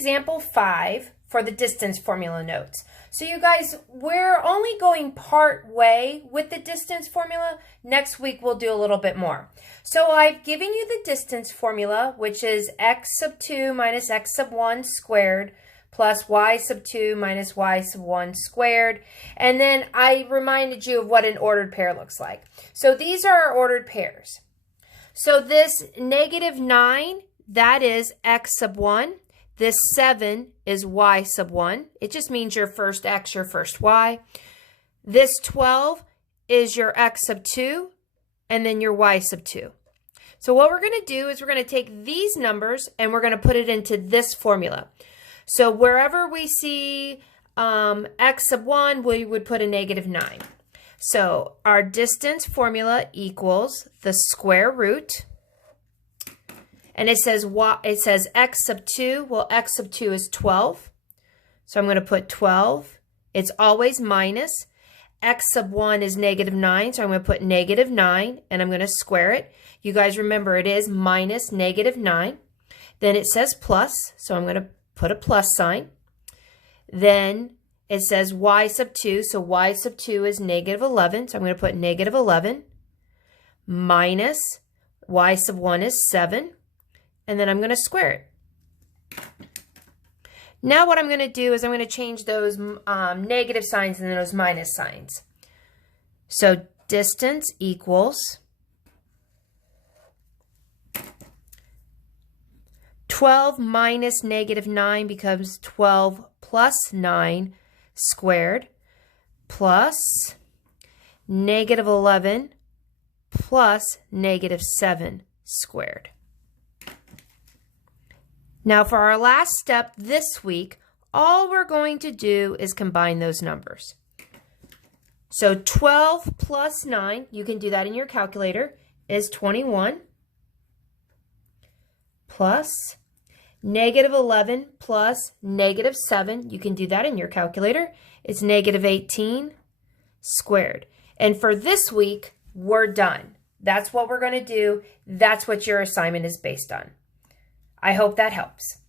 example 5 for the distance formula notes. So you guys, we're only going part way with the distance formula. Next week we'll do a little bit more. So I've given you the distance formula, which is x sub 2 minus x sub 1 squared plus y sub 2 minus y sub 1 squared. And then I reminded you of what an ordered pair looks like. So these are our ordered pairs. So this -9, that is x sub 1. This 7 is y sub 1. It just means your first x, your first y. This 12 is your x sub 2, and then your y sub 2. So what we're going to do is we're going to take these numbers and we're going to put it into this formula. So wherever we see x sub 1, we would put a -9. So our distance formula equals the square root. And it says x sub 2. Well, x sub 2 is 12. So I'm going to put 12. It's always minus. X sub 1 is -9. So I'm going to put -9 and I'm going to square it. You guys remember it is minus -9. Then it says plus. So I'm going to put a plus sign. Then it says y sub 2. So y sub 2 is -11. So I'm going to put -11 minus y sub 1 is 7. And then I'm going to square it. Now what I'm going to do is I'm going to change those negative signs and those minus signs. So distance equals 12 minus -9 becomes 12 plus 9 squared plus -11 plus -7 squared. Now for our last step this week, all we're going to do is combine those numbers. So 12 plus 9, you can do that in your calculator, is 21. Plus -11 plus -7, you can do that in your calculator, it's -18 squared. And for this week, we're done. That's what we're going to do. That's what your assignment is based on. I hope that helps.